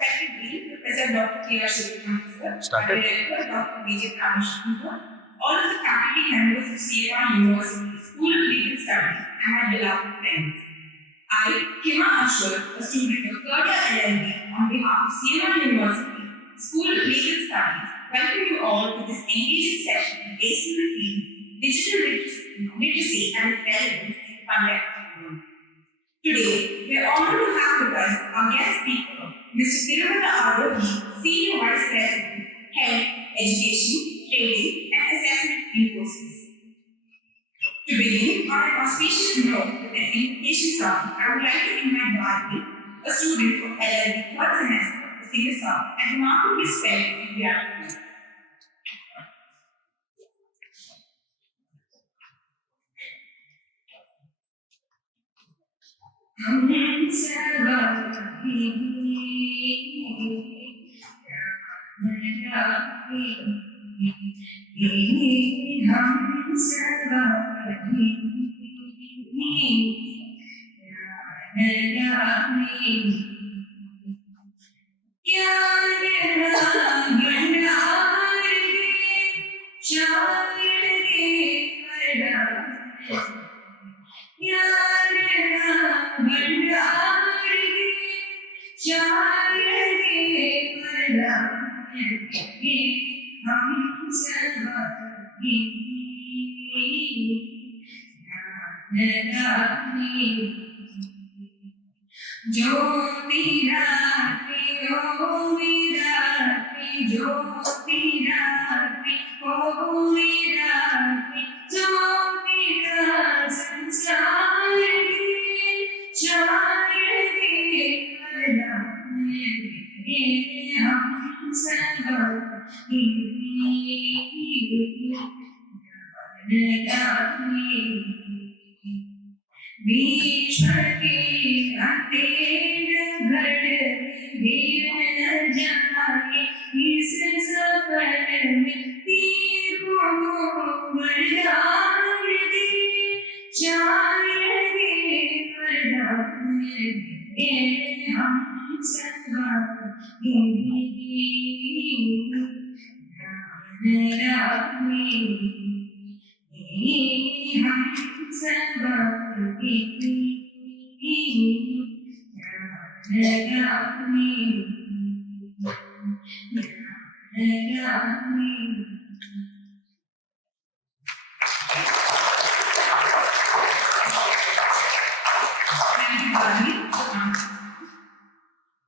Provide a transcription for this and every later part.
respectively Professor Dr. K.R. Shivkumar sir, our director Dr. Vijay Prameshwaran sir, all of the faculty members of CMR University School of Legal Studies, and my beloved friends. I, Kima Ashwar, a student of third year LLB, on behalf of CMR University School of Legal Studies, welcome you all to this engaging session based on the theme Digital Literacy and its Relevance in the Contemporary World. Today, we are honored to have with us our guest speaker, Mr. Thirumala Arohi, Senior Vice President, Head, Education, Training, and Assessment Infosys. To begin, on an auspicious note with an invitation song, I would like to invite Bharti, a student of LLB third semester, to sing a song as a mark of respect and gratitude.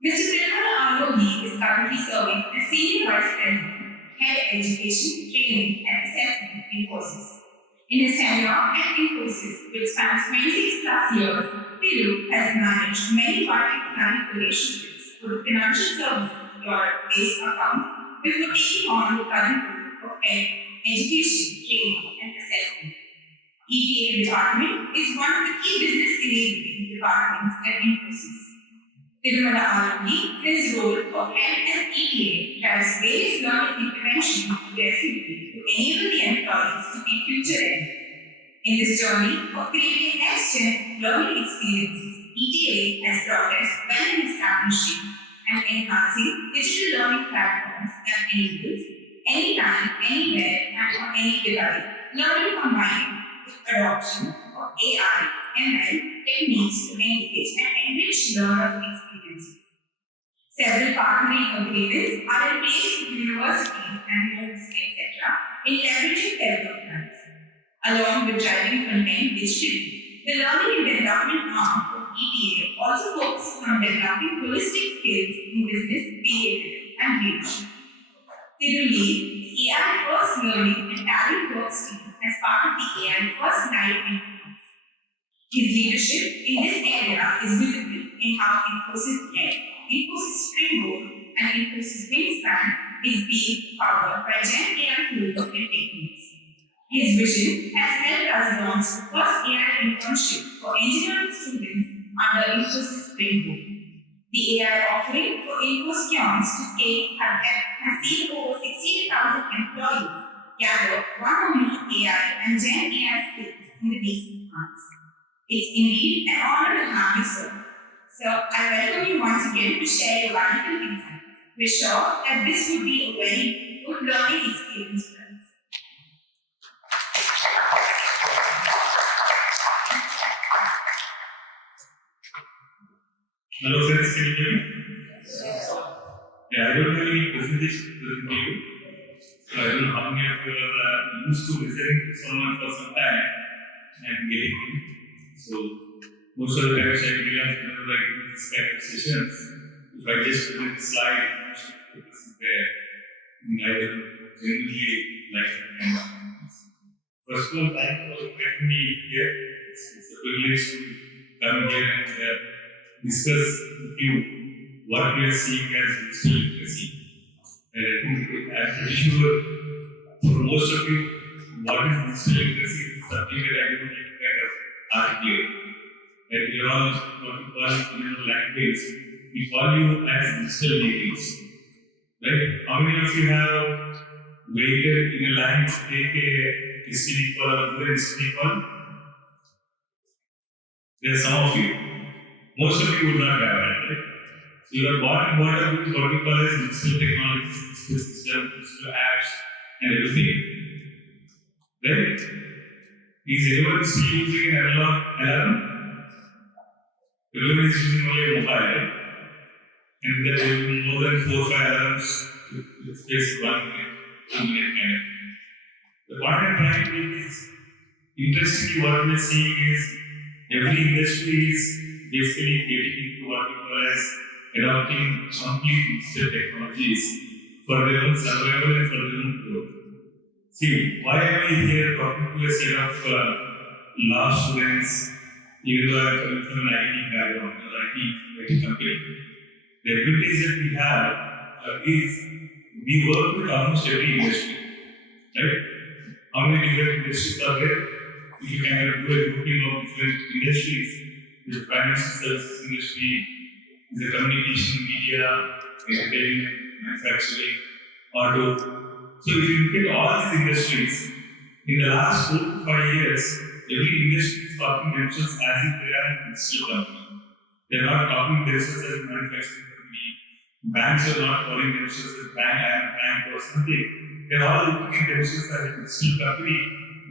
Mr. Thirumala Arohi is currently serving as Senior Vice President, Head Education, Training, and Assessment in Infosys. In his tenure at Infosys, which spans 26 plus years, Thiru has managed many vital client relationships for the financial services Europe-based account before taking on the current role of Head Education, Training, and Assessment. ETA department is one of the key business enabling departments at Infosys. Thirumala Arohi, in his role of head as ETA, drives various learning interventions aggressively to enable the employees to be future-ready. In this journey of creating next-gen learning experiences, ETA has progressed well in establishing and enhancing digital learning platforms that enables anytime, anywhere, and on any device, learning combined with adoption of AI, ML techniques to engage and enrich learner experiences. Several partnering agreements are in place with universities and homes, etc., in leveraging developments. Along with driving content digitally, the learning and development arm of ETA also focuses on developing holistic skills in business, behavior, and leadership. They will lead the AI First Learning and Talent Works team as part of the AI First Live Enterprise. His leadership in this area is visible in how Infosys Tech, Infosys Springboard, and Infosys Wingspan is being powered by Gen AI tools and techniques. His vision has helped us launch the first AI internship for engineering students under Infosys Springboard. The AI offering for InfoScience to scale has seen over 16,000 employees gather one or more AI and Gen AI skills in the recent months. It's indeed an honor to have you, sir. So I welcome you once again to share your valuable insights. We're sure that this would be a very good learning experience for us. Hello friends, can you hear me? Yeah, I don't have any presentation to present to you. So I don't know how many of you are used to listening to someone for some time and getting in. So most of the time I realize whenever I do these kind of sessions, if I just present the slide, most of the focus is there. And I will genuinely like that kind of things. First of all, thank you for inviting me here. It's a privilege to come here and discuss with you what we are seeing as digital literacy. And I think I'm pretty sure for most of you, what is digital literacy is something that I don't like to kind of articulate. And you're all what we call in our language, we call you as digital natives. Right? How many of you have waited in a line to take a history call or do a history call? There are some of you. Most of you would not have that, right? So you are born and brought up with what we call as digital technologies, digital systems, digital apps, and everything. Right? Is anyone still using an analog alarm? Everyone is using only a mobile, right? And there will be more than 4 or 5 alarms with space 1 minute, 2 minute kind of thing. But what I'm trying to do is, interestingly, what we're seeing is every industry is basically getting into what we call as adopting complete digital technologies for their own survival and for their own growth. See, why am I here talking to a set of law students, even though I'm coming from an IT background, or IT company? The advantage that we have is we work with almost every industry, right? How many different industries are there? If you can do a grouping of different industries, the financial services industry, the communication, media, entertainment, manufacturing, auto. So if you look at all these industries, in the last 4 to 5 years, every industry is talking themselves as if they are a digital company. They are not talking themselves as a manufacturing company. Banks are not calling themselves as bank, I am a bank or something. They are all looking at themselves as a digital company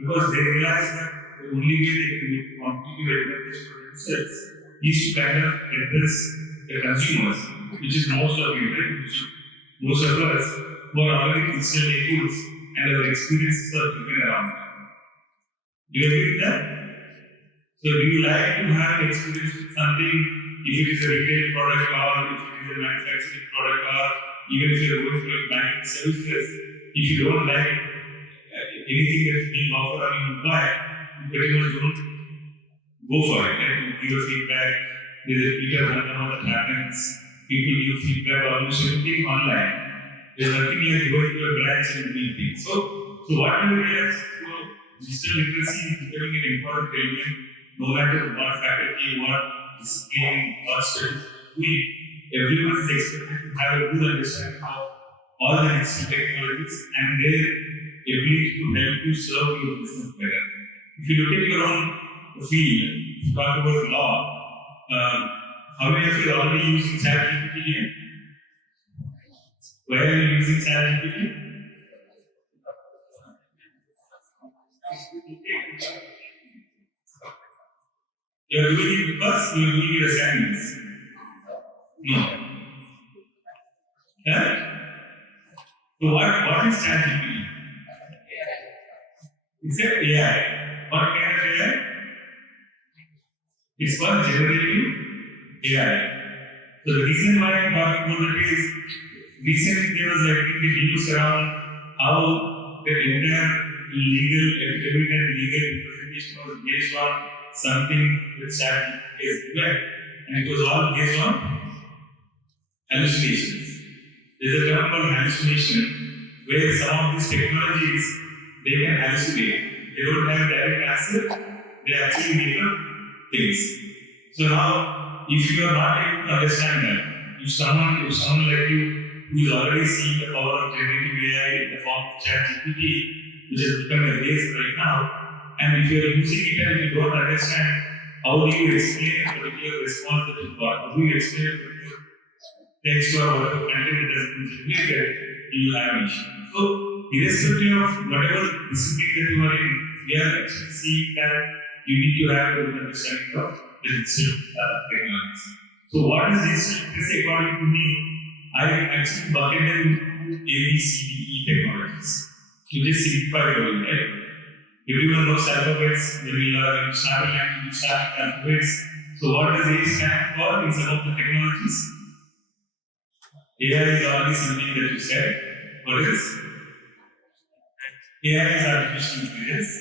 because they realize that the only way they can make competitive advantage for themselves is to kind of address the consumers, which is most of you, right? Most of us who are already digital natives and our experiences are driven around that. Do you agree with that? So do you like to have experience with something, if it is a retail product or if it is a manufacturing product or even if you are going for banking services, if you don't like anything that is being offered on your mobile, you pretty much don't go for it, right? You give a feedback, there's a Twitter hangout that happens, people give feedback almost everything online. There's nothing like going to a branch and doing things. So what we realize is, digital literacy is becoming an important element, no matter what faculty, what discipline, what studies you're doing. Everyone is expected to have a good understanding of all the digital technologies and their ability to help you serve your business better. If you look at your own field, if you talk about law, how many of you are already using ChatGPT here? Where are you using ChatGPT? You are doing it because you are doing your assignments. No. Correct? So what is ChatGPT? It's an AI. What kind of AI? It's for generative AI. So the reason why I'm talking about it is, recently there was I think the news around how the entire legal affidavit and legal representation was based on something that ChatGPT has given, and it was all based on hallucinations. There's a term called hallucination, where some of these technologies they can hallucinate. They don't have direct answer, they actually make up things. So now, if you are not able to understand that, if someone like you who is already seeing the power of generative AI in the form of ChatGPT, which has become a race right now, and if you are using it and you don't understand How do you explain a particular response that you got? How do you explain a particular text or whatever content that has been generated? You will have an issue. So, irrespective of whatever discipline that you are in, we are actually seeing that you need to have a good understanding of the digital technologies. So, what is digital literacy according to me? I actually bucket them into A, B, C, D, E technologies. To just simplify for you, right? Everyone knows alphabets. When you start a language, you start with alphabets. So, what does A stand for in some of the technologies? AI is already something that you said. What is? AI is artificial intelligence.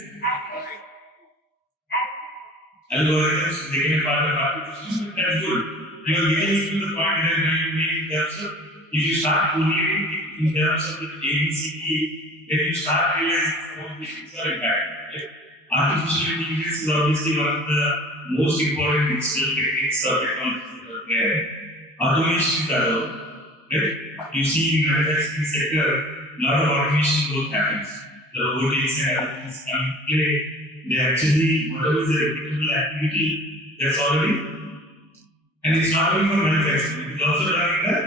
Algorithms, they can be part of artificial intelligence, that's good. You are getting into the point that I'm trying to make in terms of, if you start correlating it in terms of the ABCD, then you start realizing some of these things are impacting. Right? Artificial intelligence is obviously one of the most important digital techniques or technologies that are there. Automation is other. Right? You see in the manufacturing sector, a lot of automation growth happens. The robotics and other things come into play. They actually, whatever is a repeatable activity, that's already, and it's not only for manufacturing, it's also done in the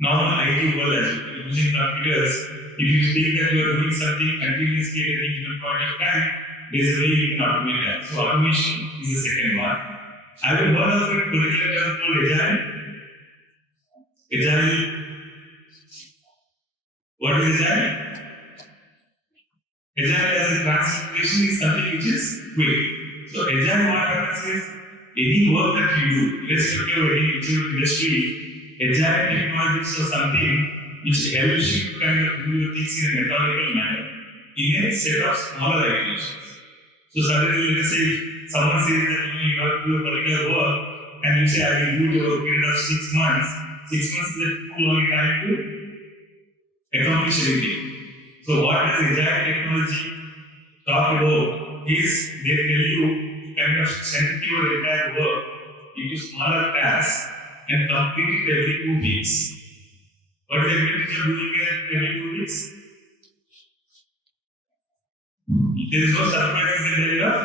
normal IT world as well. Using computers, if you think that you are doing something continuously at any given point of time, there is a way you can automate that. So automation is the second one. Have you heard of a particular term called agile? Agile. What is agile? Agile as a translation is something which is quick. So agile what happens is any work that you do, irrespective of any whichever industry, agile technologies are something which helps you to kind of do your things in a methodical manner in a set of smaller iterations. So suddenly, let us say someone says that you have to do a particular work and you say I will do it over a period of 6 months. 6 months is a too long time to accomplish anything. So what does agile technology talk about is they tell you to kind of send your entire work into smaller tasks and complete it every 2 weeks. What is the advantage of doing it every 2 weeks? There is no surprises in the area of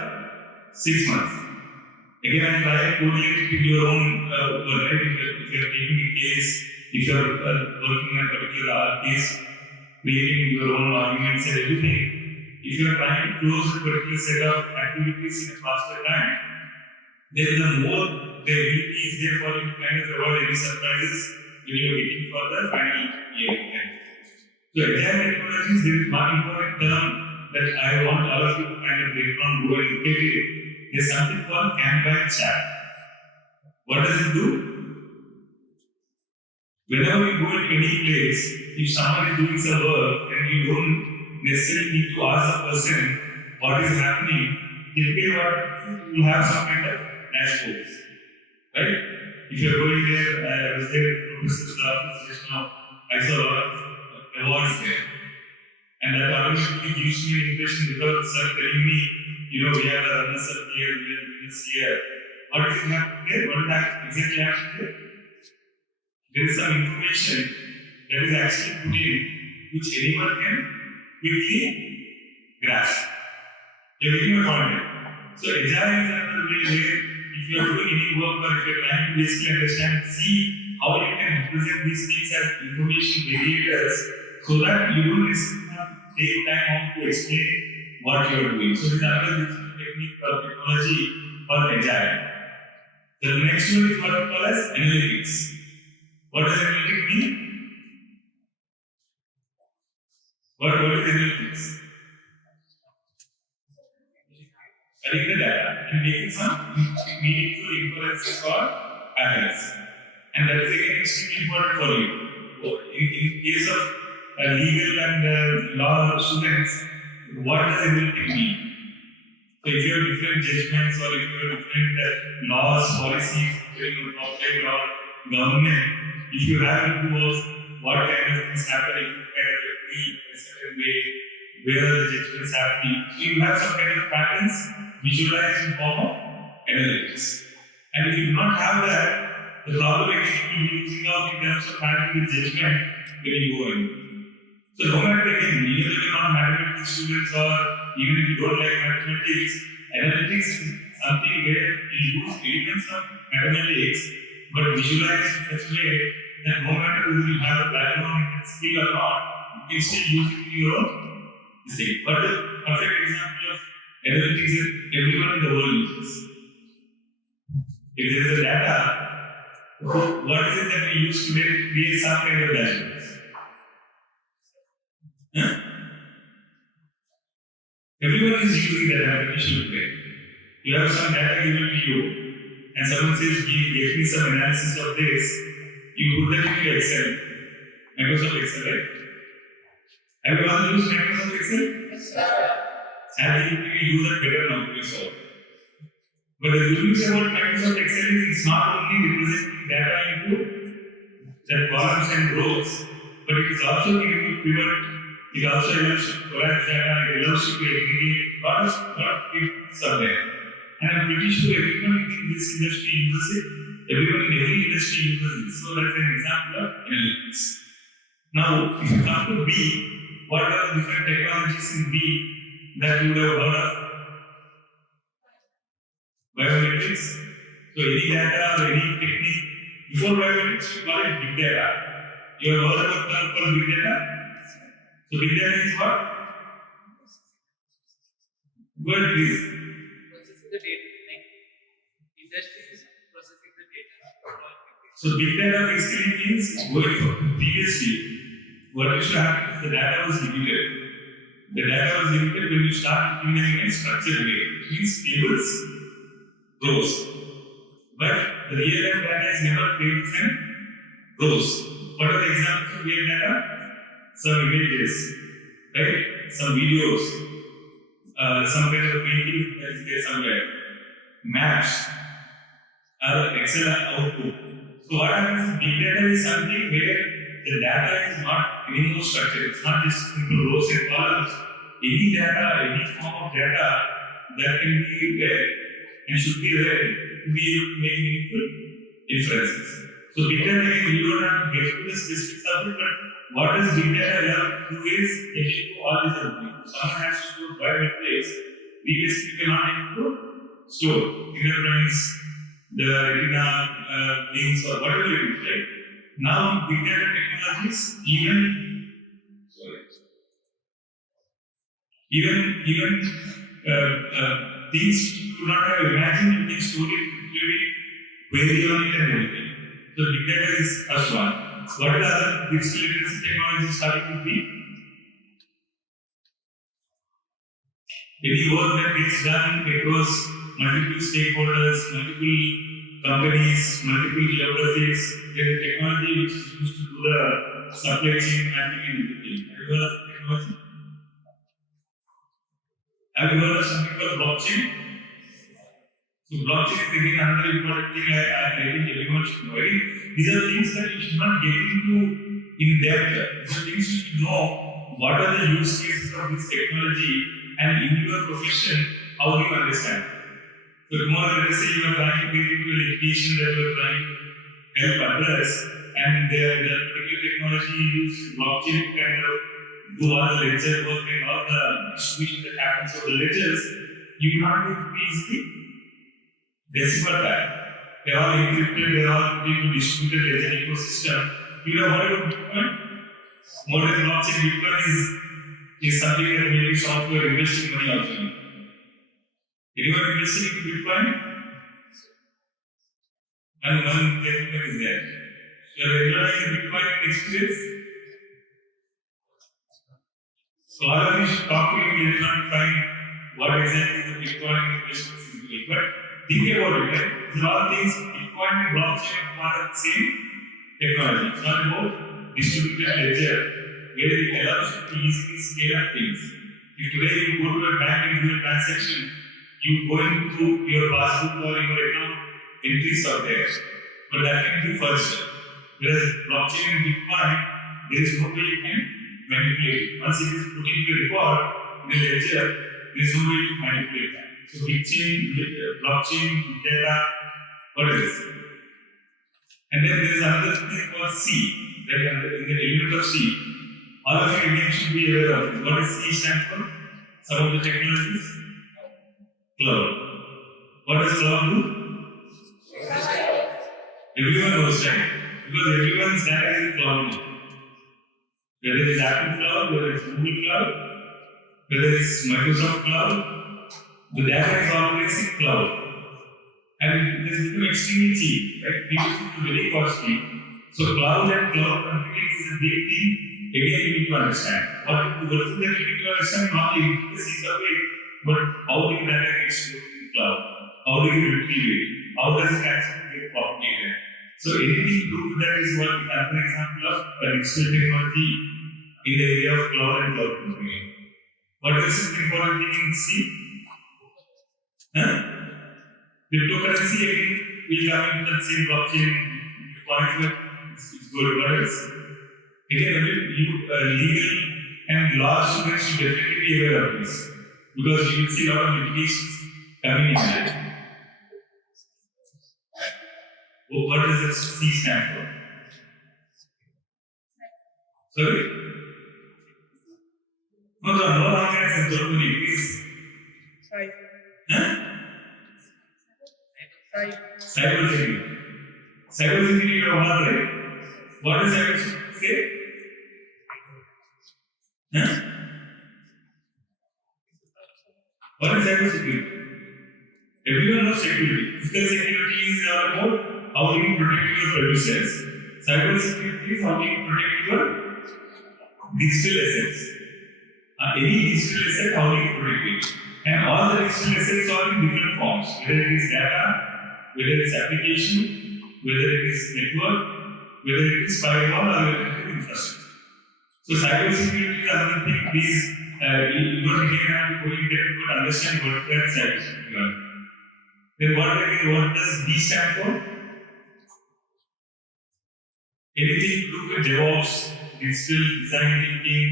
6 months. Again, I try and correlate it with your own work, right? If you are taking a case, if you are working on a particular case, creating your own arguments and everything, if you are trying to close a particular set of activities in a faster time, then the more the ability is there for you to kind of avoid any surprises when you are waiting for the final year end. So agile technologies, there is one important term that I want all of you to kind of break down, go and look at it. There's something called Kanban chart. What does it do? Whenever you go into any place, if someone is doing some work and you don't necessarily need to ask the person what is happening, typically what you have some kind of dashboards, right? If you're going there, I was there at Professor's office just now, I saw a lot of awards there. And that automatically gives me an impression without sir telling me, we have the runners up here, we have the winners here. What is it happening there? What is exactly happening there? There is some information that is actually put in which anyone can quickly grasp. You're getting my point. So agile is another way where if you are doing any work or if you're trying to basically understand, see how you can represent these things as information mediators so that you don't necessarily have to take time out to explain what you are doing. So this is another digital technique or technology called agile. The next one is what we call as analytics. What does analytics mean? What is analytics? Studying the data and making some meaningful inferences for patterns. And that is again extremely important for you. In case of legal and law students, what does analytics mean? So if you have different judgments or if you have different laws, policies, corporate or government, if you have to know what kind of things happen, if you kind of agree in a certain way, where are the judgments happening, so you have some kind of patterns visualized in form of analytics. And if you do not have that, the problem is you will be losing out in terms of having the judgment when you go in. So no matter again, even if you're not mathematics students or even if you don't like mathematics, Analytics is something where you use elements of mathematics but visualize in such a way that no matter whether you have a background in that skill or not, you can still use it in your own mistake. But the perfect example of analytics that everyone in the world uses. If there is a data, what is it that we use today to create some kind of dashboards? Huh? Everyone is using that application today. You have some data given to you, and someone says, give me some analysis of this. You put that into Excel, Microsoft Excel, right? Have you all used Microsoft Excel? And you can use that better now to solve. But the good news about Microsoft Excel is it's not only representing data into the columns and rows, but it is also giving you pivot. It also allows you to collapse data. It allows you to aggregate lot of capabilities are there. And I'm pretty sure everyone in this industry uses it. Everyone in every industry uses it. So that's an example of analytics. Now, if you come to B, what are the different technologies in B that you would have heard of? Biometrics. So any data or any technique. Before biometrics, you call it big data. You have heard of the term called big data? So big data is what? Go ahead, please. Processing the data, like industry is processing the data. So big data basically means going from previously, what used to happen is the data was limited. The data was limited when you start doing it in a structured way. It means tables, rows. But the real-time data is never tables and rows. What are the examples of real data? Some images, right? Some videos, some kind of painting that is there somewhere, maps, or Excel output. So what happens is big data is something where the data is not anymore structured. It's not just simple rows and columns. Any data, any form of data that can be read and should be read to be able to make meaningful inferences. So big data, again, you don't have to get to the specifics of it, but what does big data allow to do is get into all these other things. Someone has to store biometrics. Previously, you cannot able to store fingerprints, the retina links, or whatever it is, right? Now, big data technologies, even things you could not have imagined, you can store it, literally query on it and everything. So big data is first one. What are the other digital literacy technologies starting to be? Any work that gets done across multiple stakeholders, multiple companies, multiple geographies, there is technology which is used to do the supply chain mapping and everything. Have you heard of technology? Have you heard of something called blockchain? So blockchain is again another important thing I think everyone should know. Right? These are things that you should not get into in depth. These are things you should know what are the use cases of this technology and in your profession, how do you understand? So tomorrow, let us say you are trying to get into an education that you are trying to help address, and the particular technology uses blockchain to kind of do all the ledger work and all the distribution that happens of the ledgers, you will not be able to easily decipher that. They are all encrypted, they are all put into distributed ledger ecosystem. You know what about Bitcoin? More than blockchain, Bitcoin is something that maybe software investing money also. Anyone investing into Bitcoin? And one gentleman is there. So you are enjoying the Bitcoin experience? So all of you should talk to him later on to find what exactly the Bitcoin investment is doing. But think about it, right? These are all things, Bitcoin and blockchain are part of the same technology. It's not about distributed ledger, where it allows you to easily scale up things. If today you go to a bank and do a transaction, you go into your passbook or your account, entries are there. But that can be first. Whereas blockchain and Bitcoin, there is no way you can manipulate it. Once it is put into a record in a ledger, there is no way to manipulate that. So blockchain, big data, what else? And then there is another thing called C, like in the element of C. All of you again should be aware of this. What does C stand for? Some of the technologies. Cloud. What does cloud do? Everyone knows, right? Because everyone's data is cloud now. Whether it's Apple Cloud, whether it's Google Cloud, whether it's Microsoft Cloud, the data is always in cloud. And it has become extremely cheap, right? Previously it was very costly. So cloud and cloud computing is a big thing. Again, you need to understand. What is that you need to understand? Not the intricacies of it, but how the data gets stored in the cloud. How do you retrieve it? How does it actually get propagated? So anything to do with that is what we have an example of digital technology in the area of cloud and cloud computing. What is the important thing in C? Cryptocurrency again will come into the same blockchain. It's good. What else? Again, legal and law students should definitely be aware of this because you will see a lot of litigations coming in that. What does the C stand for? Sorry? No, organization, please. Cybersecurity. Cybersecurity, you have one, right? What does cybersecurity say? What is cybersecurity? Everyone knows security. Physical security is all about how do you protect your premises. Cybersecurity is how do you protect your digital assets. Any digital asset, how do you protect it? And all the digital assets are in different forms, whether it is data, whether it is application, whether it is network, whether it is firewall, or whether it is infrastructure. So cybersecurity is another thing. Please, you don't again have to go in there to understand what that cybersecurity is. Then what does D stand for? Anything to do with DevOps, digital design thinking,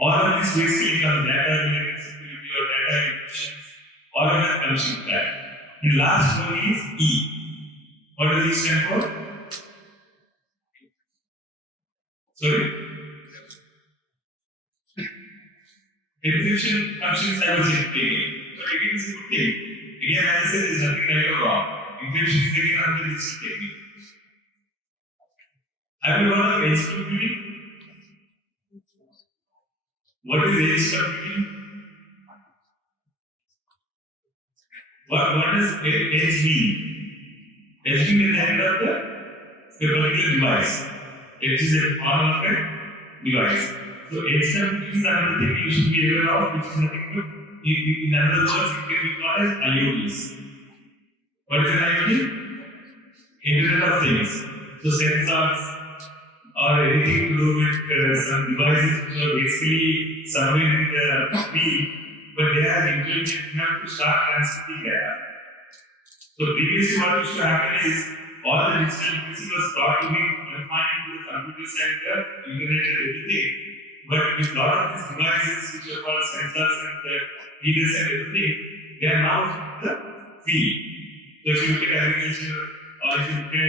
all of this basically comes data related security or data encryption, all of that comes with that. And last one is E. What does E stand for? Sorry? Encryption comes in cybersecurity. So again, it's a good thing. Again, as I said, there's nothing right or wrong. Encryption is again another digital technique. Have you heard of edge computing? What is edge computing? What does edge mean? Edge means the end of the particular device. Edge is a form of a device. So edge computing is another thing you should be aware of, which is nothing but, in other words, it can be called as IoTs. What is an IoT? Internet of Things. So sensors or anything to do with some devices which are basically somewhere in the field, but they are intelligent enough to start transmitting data. So previously what used to happen is all the digital literacy was thought to be confined to the computer center, internet and everything. But with a lot of these devices which are called sensors and the readers and everything, they are now in the field. So if you look at agriculture or if you look at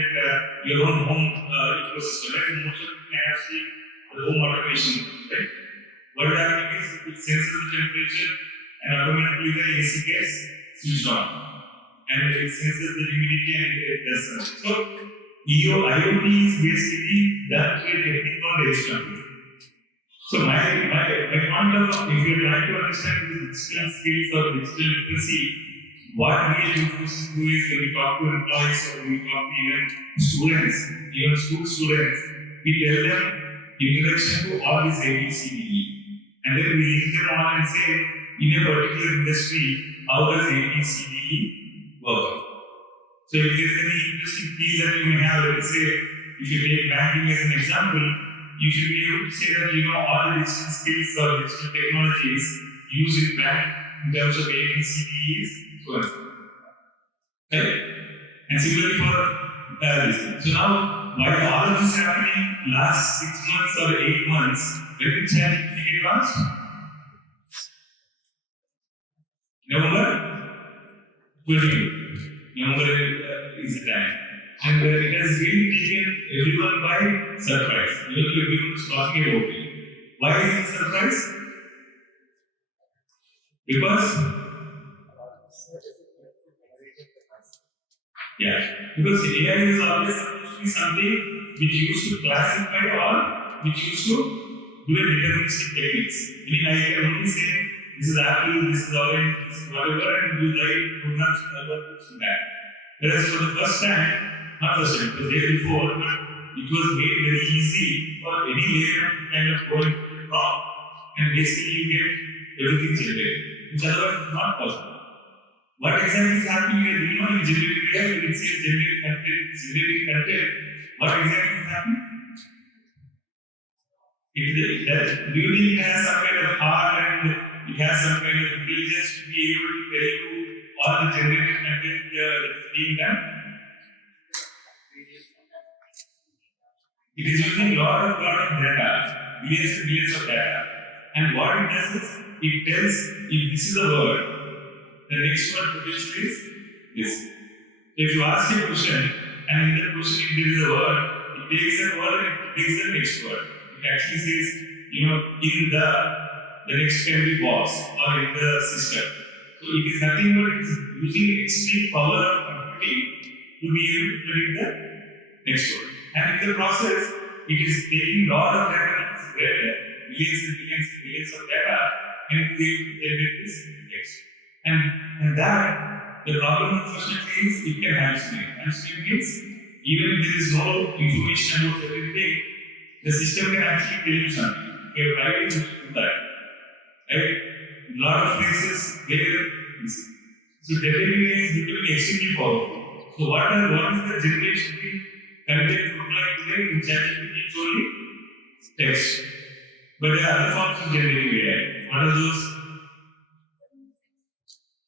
your own home ecosystem, right? Most of you may have seen the home automation, right? What is happening is it senses the temperature and automatically the AC gets switched on. And it senses the humidity and it does something. So IoT is basically that technique called edge computing. So my point of if you are trying to understand the digital skills or digital literacy, what we do is when we talk to employees or we talk to even students, even school students, we tell them introduction to all these ABCDE. And then we link them all and say, in a particular industry, how does ABCDE work? So if there is any interesting field that you may have, let's say, if you take banking as an example, you should be able to say that you know all the digital skills or digital technologies used in bank in terms of ABCDE is so and so. Right? And similarly for this. So now, while all of this happening last 6 months or 8 months, when did ChatGPT get launched? November 22. November is the time. And it has really taken everyone by surprise. Everyone is talking about it. Why is it surprise? Because Yeah, because AI is always supposed to be something which used to classify or which used to do a deterministic techniques. Meaning I can only say this is apple, this is orange, this is whatever, and you write programs and algorithms in that. Whereas for the first time, not first time, the day before, but it was made very easy for any layer to kind of go into the prompt, and basically you get everything generated, which otherwise is not possible. What exactly is happening here? We know in generating AI, when it says generating content, what exactly is happening? Do you think it has some kind of heart and it has some kind of intelligence to be able to tell you all the generated content that is being done? It is using a lot of data, billions and billions of data. And what it does is, it tells if this is a word, the next word potentially is this. So if you ask a question, and in that question if there is a word, it takes a word and it takes the next word. It actually says, in the next can be box or in the system. So it is nothing but it is using extreme power of computing to be able to predict the next word. And in the process, it is taking a lot of data that is there, billions and billions and billions of data, and it is able to generate this text. And that, the problem unfortunately is it can hallucinate. Hallucinate means even if there is no information about certain thing, the system can actually tell you something. You have tried to do that. Right? A lot of places where so generating is becoming extremely powerful. So what is the generation content look like today in ChatGPT? It's only text. But there are other forms of generating AI. What are those?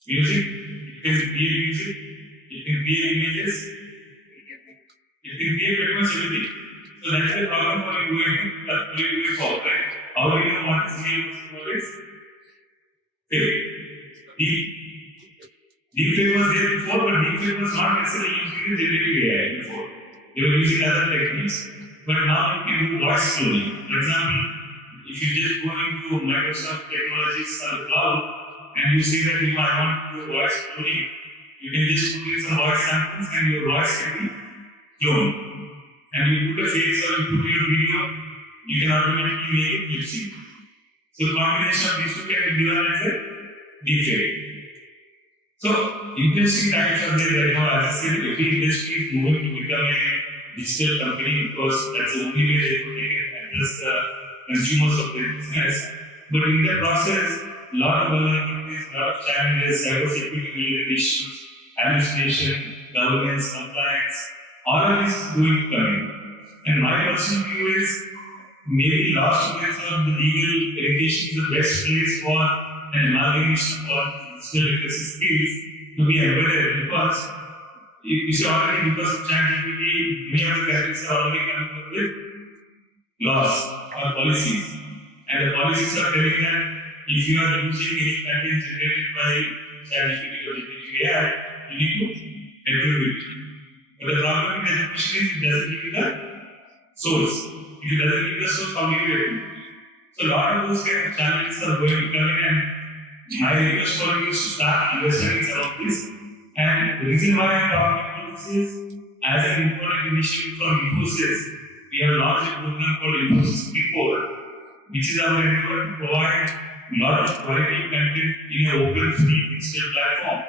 Music. It can create music. It can create images. It can create pretty much everything. So that's the problem for you going forward, right? How do you know what is real versus what is fake? Deepfake was there before, but deepfake was not necessarily using the generative AI before. They were using other techniques, but now you can do voice cloning. For example, if you just go into Microsoft Technologies on the cloud and you say that I want to do voice cloning, you can just put in some voice samples and your voice can be cloned. And you put a face or you put your video, you can automatically make it lip sync. So the combination of these two can be done as a deepfake. So interesting times are there right now. As I said, every industry is moving to become a digital company because that's the only way they can address the consumers of their business. But in the process, a lot of vulnerabilities, a lot of challenges, cybersecurity related issues, administration, governance, compliance, all of this is going to come in. And my personal view is maybe last 2 years of the legal education is the best place for an amalgamation of all digital literacy skills to be embedded because you see already because of ChatGPT, many of the countries are already coming up with laws or policies. And the policies are telling that if you are using any content generated by ChatGPT or generative AI, you need to attribute it. But the problem with attribution is it doesn't give you the source. If it doesn't give the source, how do you attribute it? So a lot of those kind of challenges are going to come in, and my request for you is to start understanding some of this. And the reason why I'm talking about this is, as an important initiative from Infosys, we have launched a program called Infosys Before, which is our endeavor to provide a lot of quality content in an open free digital platform.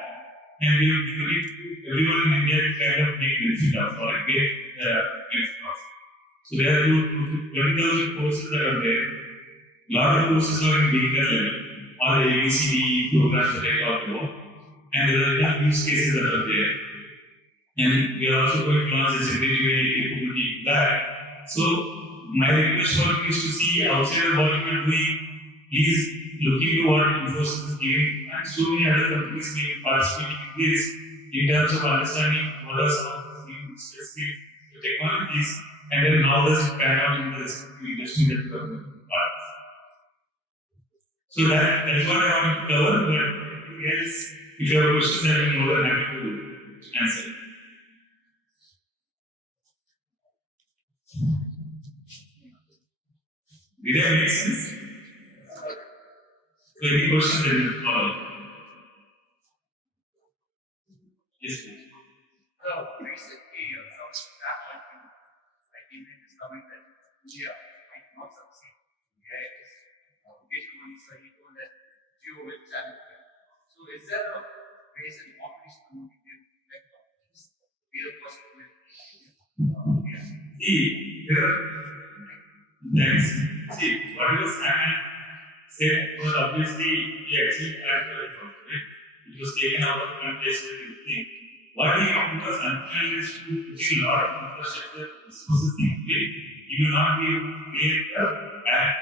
And we have given it to everyone in India to kind of make benefit of or get benefit of. So there are 20,000 courses that are there. A lot of courses are in beginner level or ABCD programs that I talked about, and there are enough use cases that are there. And we are also going to launch a generative AI capability to that. So my request for you is to see outside of what you are doing, please look into what Infosys is giving, and so many other companies may be participating in this in terms of understanding what are some of these new digital skills, the technologies, and then how does it pan out in the respective industry that you are going to part. So that's what I want to cover, but anything else, if you have questions, I will be more than happy to answer. Did I make sense? So any questions that you follow? Yes, please. email is coming that India might not succeed. AI is application once he told that Geo will challenge them. So is there a ways and competition among Indian tech companies? Be the first to win. Yeah. See, here, thanks. See, what was happening said was obviously we actually characterized it, right? It was taken out of context and everything. What we do was until is to put a lot of infrastructure resources into it, you will not be able to create the back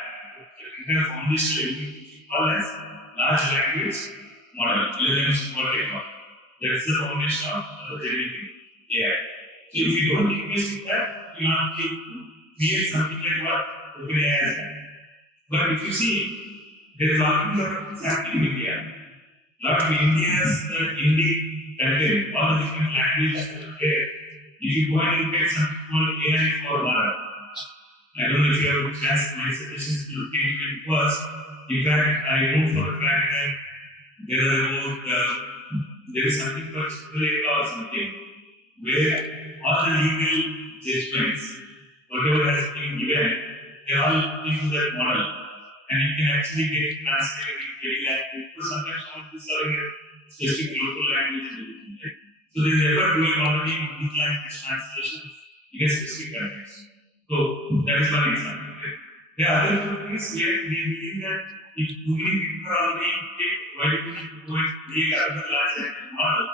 entire foundation level, which we call as large language model. LLMs is what they call. That is the foundation of the generative AI. So if you don't invest in that, you will not be able to create something like what OpenAI has done. But if you see, there is often a lot of things happening in India. A lot of India's Indic content, all the different languages that are there. If you go and look at something called AI for Bharat, I don't know if you have a chance, my suggestions to look into it because, in fact, I know for a fact that there are about, there is something called Chitralekha or something, where all the legal judgments, whatever has been given, they are all put into that model. And you can actually get it translated in any language. Because sometimes all of these are in a specific local language and everything, right? So there is effort going already in these language translations in a specific context. So that is one example, right? There are other companies where we believe that if too many people are already paid, why do we need to go and create another large language model?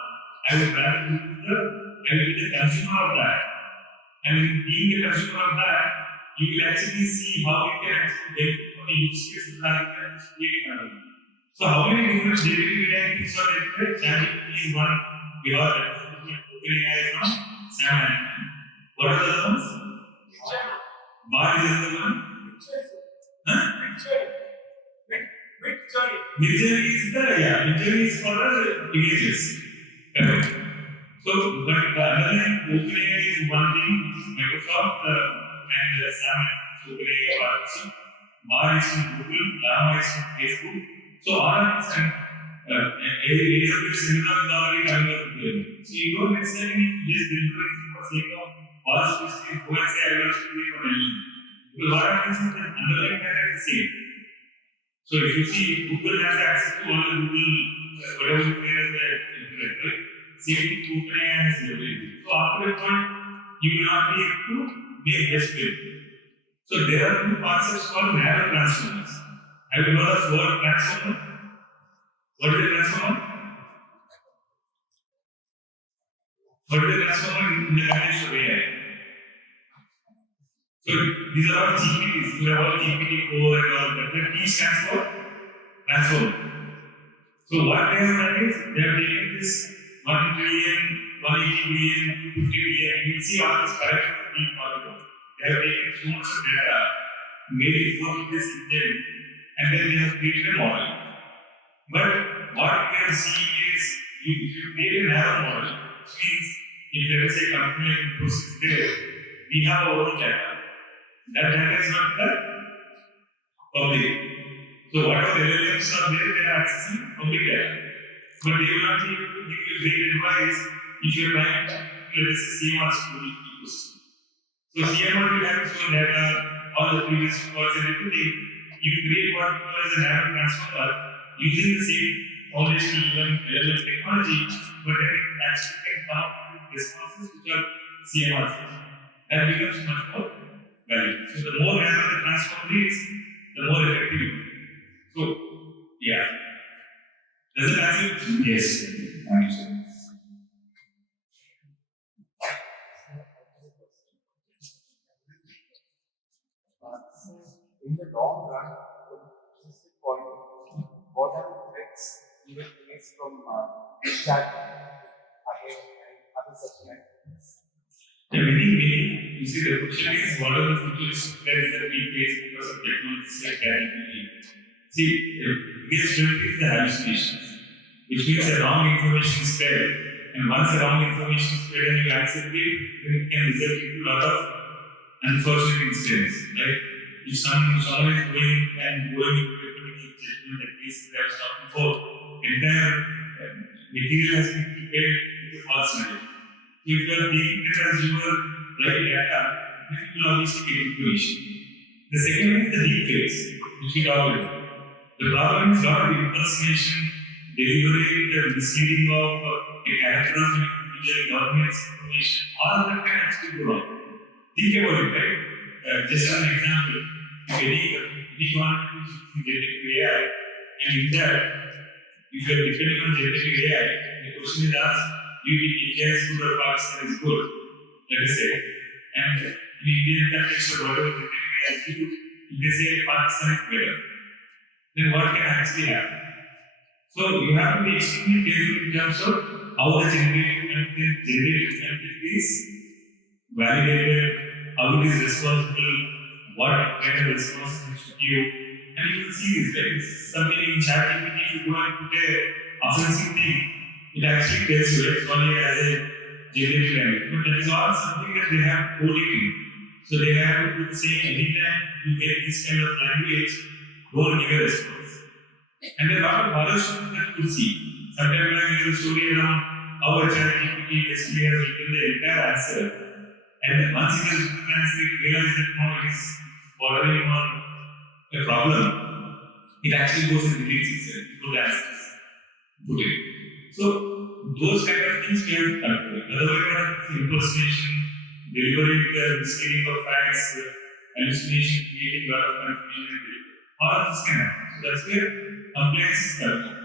I would rather I will be the consumer of that. And in being the consumer of that, you will actually see how you can actually benefit from the use cases rather than just creating another. So how many different generative AI things are there? ChatGPT is one. We have that OpenAI is one. Sam Altman. What are the other ones? Bar is another one. Huh? Midjourney is the Midjourney is for the images. Correct. So, but the other than OpenAI is one thing, which is Microsoft and Sam OpenAI partnership. Bar is from Google, Llama is from Facebook. So all of these AWS seminar is already coming up together. So you don't necessarily need to just deliver it for sake of all specific go and say I will create for LLM. Because what happens is that underlying data is the same. So if you see Google has access to all the Google whatever you create as the internet, right? Same thing OpenAI has everything. So after a point, you will not be able to make best fit. So there are two concepts called narrow transformers. Have you heard of the word transformer? What is a transformer? What is a transformer in the context of AI? So these are all GPTs. You have all GPT-4 and all that. The T stands for transformer. So what they have done is they have taken this 1 trillion, 180 billion, 250 billion. You will see all this correction being followed out. They have taken so much of data, made it work with this engine, and then they have created a model. But what we are seeing is if you create a narrow model, which means if there is a company like Infosys there, we have our own data. That data is not the public. So whatever LLMs are there, they are accessing public data. But they will not be able to give you great advice if you are trying to, let us say, CMR school ecosystem. So CMR will have its own data, all the previous records and everything. You create what we call as a narrow transformer using the same foundational LLM technology, but then it actually can come up with responses which are CMR. That becomes much more valuable. So the more narrow the transformer is, the more effective it is. So, yeah. Does it answer your question? Yes. Thank you, sir. In the long run, from a specific point of view, what are the threats you will face from chat and other such networks? You see, the question is what are the futuristic threats that we face because of technologies like ChatGPT? See, the biggest threat is the hallucinations, which means the wrong information is spread. And once the wrong information is spread and you accept it, then it can result into a lot of unfortunate incidents, right? If someone is going and going into a particular judgment, the case that I was talking about, entire material has been prepared with a false narrative. If you are taking it as your right data, it logistic information. The second is the deepfakes, which we talked about. The problem is a lot of impersonation, delivering the misleading of a character of an individual government's information, all of that can actually go wrong. Think about it, right? Just as an example, if any government is using generative AI, and in that, if you are depending on generative AI, the question is asked, do you think India is good or Pakistan is good? Let us say. And in Indian context or whatever generative AI is good, if they say Pakistan is better, then what can actually happen? So you have to be extremely careful in terms of how the generated content is validated, how it is responsible, what kind of response it should give. And you will see this, right? Something in ChatGPT, if you go and put a offensive thing, it actually tells you, right? Sorry, as a generated language. But that is all something that they have coded in. So they have to put saying anytime you get this kind of language, don't give a response. And there are a lot of other stories that you could see. Sometimes there is a story around how a ChatGPT basically has written the entire answer. And once it has written the answer, it realizes that no, it is bordering on a problem. It actually goes and deletes itself before the answer is put in. So those kind of things we have to calculate. Otherwise, what happens is impersonation, delivering the misleading of facts, hallucination, creating a lot of confusion, and all of this can happen. So that's where compliance is calculated.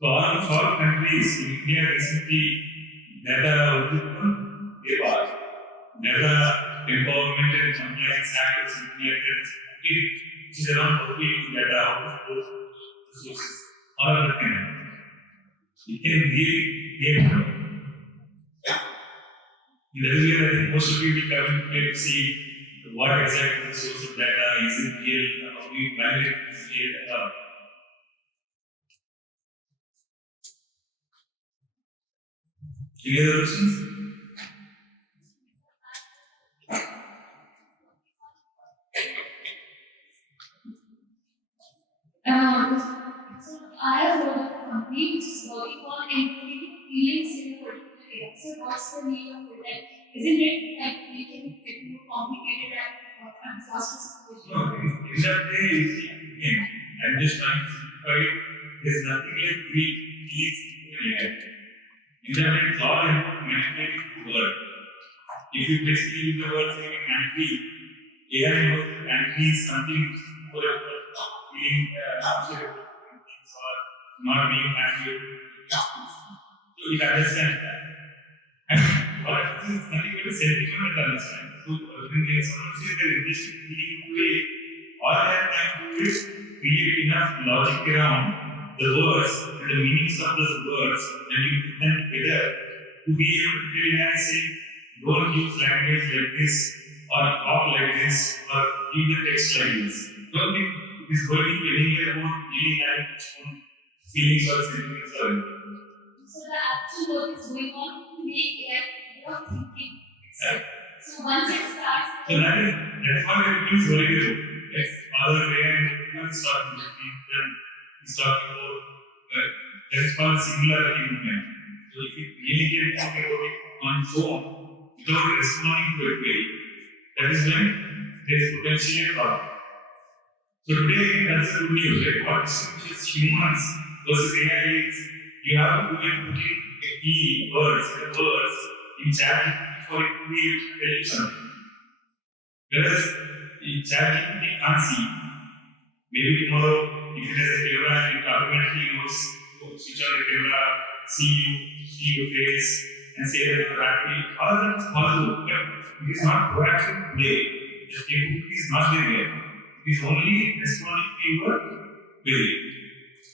So almost all countries in India recently data data empowerment and compliance act or something like that, which is around how we use data, how to store resources, all of that can happen. It can really be a problem. That is where I think most of you will come in play to see what exactly the source of data is, it real, how we validate this real data. Any other questions? So I have heard of a company which is working on encoding feelings in a particular area. So what's the need of it? And isn't it like making it more complicated and disaster situation? No, in that way, again, I'm just trying to simplify it. There's nothing like weak feelings in AI. In that way, it's all about manipulating the word. If you basically use the word saying angry, AI knows that angry is something for a feeling upset about things or not being happy. So it understands that. And what happens is nothing but a sentiment it understands. So when someone says they're interested in feeling into it, all they are trying to do is create enough logic around the words and the meanings of those words, then you put them together to be able to tell AI saying, don't use language like this, or talk like this, or read the text like this. Don't think it is going to be anywhere about really having its own feelings or sentiments or anything. So the actual work is going on to make AI more thinking itself. So once it starts, So that is what everybody is worried about. Yes, Father AI and everyone is talking about then he's talking about that is called singularity movement. So if you really can talk about it on its own without responding to a query, that is when there is potentially a problem. So today that's the good news, right? What distinguishes humans versus AI is you have to go and put in a key words in ChatGPT for it to be able to tell you something. Whereas in ChatGPT can't see. Maybe tomorrow, if it has a camera, it automatically knows to switch on the camera, see your face, and say that you're happy. All of that is possible, but it is not proactive today. The capability is not there yet. It is only responding to your query.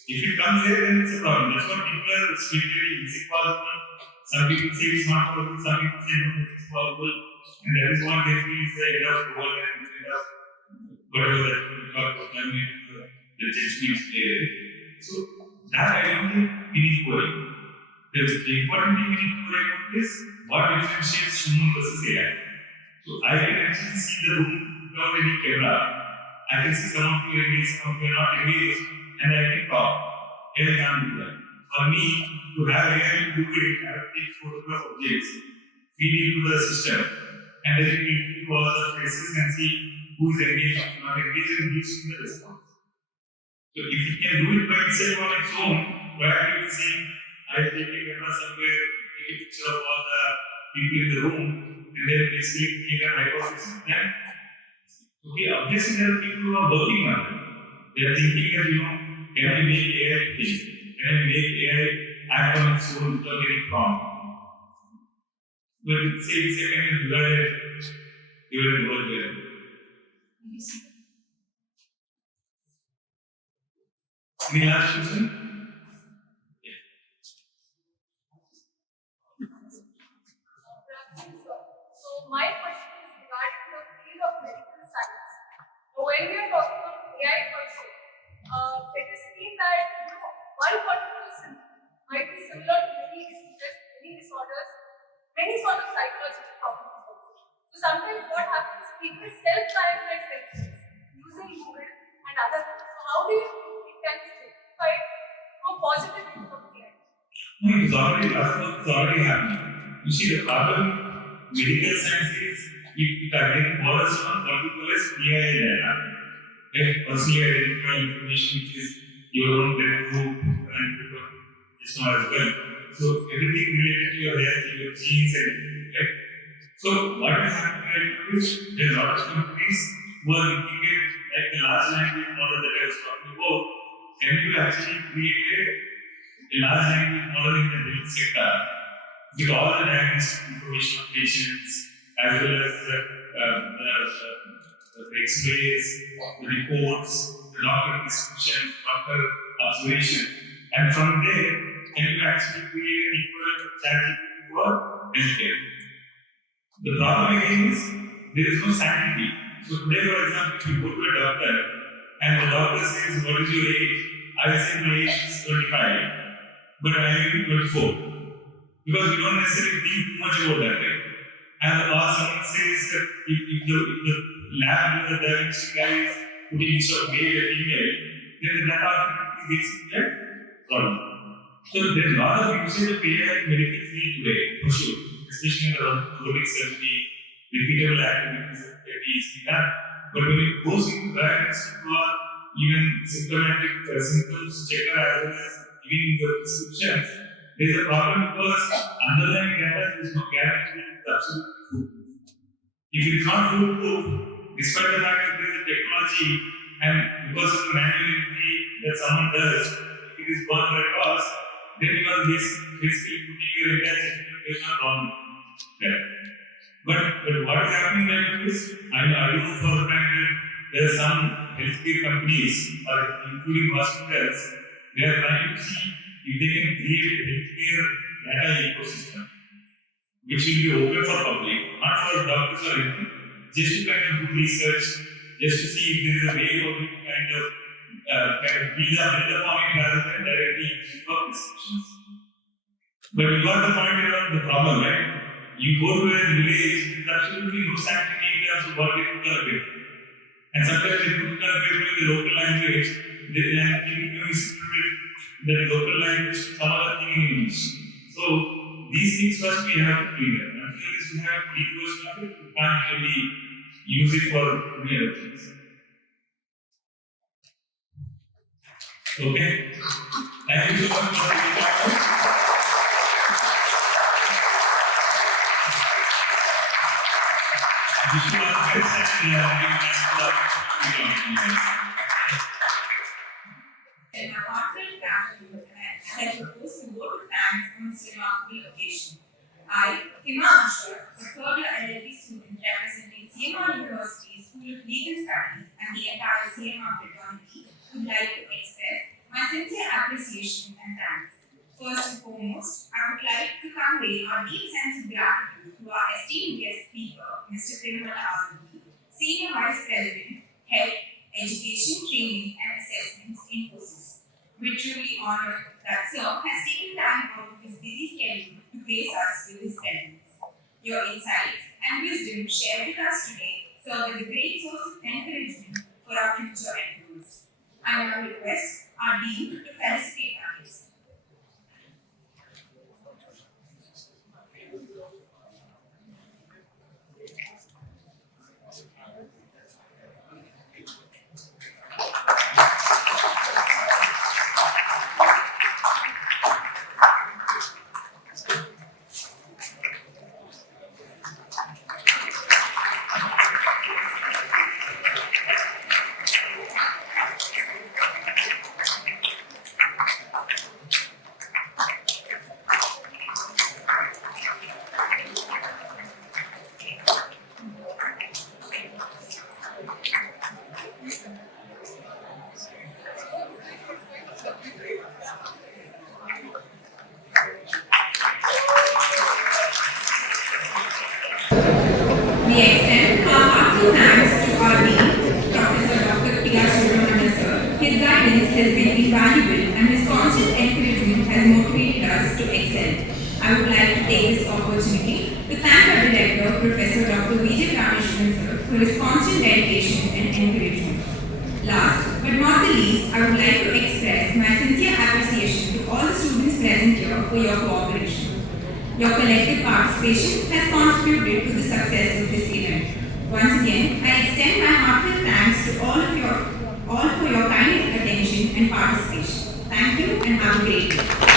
If it comes there, then it's a problem. That's what people are speculating. Is it possible? Some people say it's not possible, some people say no, it is possible. And that is what they feel is the end of the world and the end of whatever that we talk about, the judgment there. So that I don't think we need to worry. The important thing we need to worry about is what differentiates human versus AI. So I can actually see the room without any camera. I can see some of you engaged, some of you are not engaged, and I can talk. AI can't do that. For me, to have AI do it, I have to take photograph objects, feed it to the system, and then we will all the faces and see who is engaged, not engaged, and gives you the response. So if it can do it by itself on its own, why are you saying I'll take a camera somewhere, take a picture of all the people in the room, and then basically create a hypothesis? Then, okay, obviously there are people who are working on it. They are thinking that, can I make AI think? Can I make AI act on its own without getting prompt? But say it's a kind of divided world there. Any last question? So my question is regarding the field of medical science. So when we are talking of AI per se, it is seen that one particular symptom might be similar to many diseases, many disorders, many sort of psychological problems also. So sometimes what happens, people self-diagnose themselves using Google and other things. So how do you think it can be rectified through positive use of AI? No, it is already, it's already happening. You see, the problem medical science is it again borders on what we call as PI data. Right? Personally identified information which is your own blood group and it's not as well. So everything related to your health, your genes, and right. So what is happening right now is there are a lot of companies who are looking at like the large language model that I was talking about. Can you actually create a large language model in the health sector with all the diagnostic information of patients as well as the X-rays, the reports, the doctor prescription, doctor observation, and from there, can you actually create an equivalent of ChatGPT for healthcare? The problem again is there is no sanctity. So today, for example, if you go to a doctor and the doctor says, "What is your age?" I say my age is 25, but I am 24. Because we don't necessarily think too much about that, right? And or someone says that if the lab with the diagnostic guy is putting instead of male and female, then that automatically leads to that problem. So there's a lot of usage of AI in medical field today, for sure, especially in the robotic surgery, repeatable activities that can be easily done. But when it goes into diagnostic or even symptomatic symptoms checker as well as giving the prescriptions, there is a problem because underlying data is no guarantee that it's absolutely foolproof. If it is not foolproof, despite the fact that there is a technology and because of the manual entry that someone does, if it is burned by cost, then you are basically putting your entire judgment based on wrong data. But what is happening right now is, I know for a fact that there are some healthcare companies, or including hospitals, they are trying to see if they can create a healthcare data ecosystem, which will be open for public, not for doctors or anything, just to kind of do research, just to see if there is a way for you to kind of build upon it rather than directly use it for prescriptions. But you got the point around the problem, right? You go to a village, there's absolutely no sanctity in terms of what they put on a paper. And sometimes they put it on a paper in the local language, they misinterpret the local language to some other thing in English. So these things first we have to clean up. Until this we have deep version of it, we can't really use it for many other things. Okay? Thank you so much for taking that. Wish you all the best and And my heartfelt gratitude as I propose to vote of thanks on this remarkable occasion. I, Hima Ashar, a third year LLB student representing CMR University School of Legal Studies and the entire CMR fraternity, would like to express my sincere appreciation and thanks. First and foremost, I would like to convey our deep sense of gratitude to our esteemed guest speaker, Mr. Thirumala Arohi, Senior Vice President, Health, Education, Training and Assessments in Infosys. We truly honor that Sir has taken time out of his busy schedule to grace us with his presence. Your insights and wisdom shared with us today serve as a great source of encouragement for our future endeavors. I now request our Dean to felicitate our guest. I would like to take this opportunity to thank our director, Professor Dr. Vijay Rameshwaran sir, for his constant dedication and encouragement. Last but not the least, I would like to express my sincere appreciation to all the students present here for your cooperation. Your collective participation has contributed to the success of this event. Once again, I extend my heartfelt thanks to all for your kind attention and participation. Thank you and have a great day.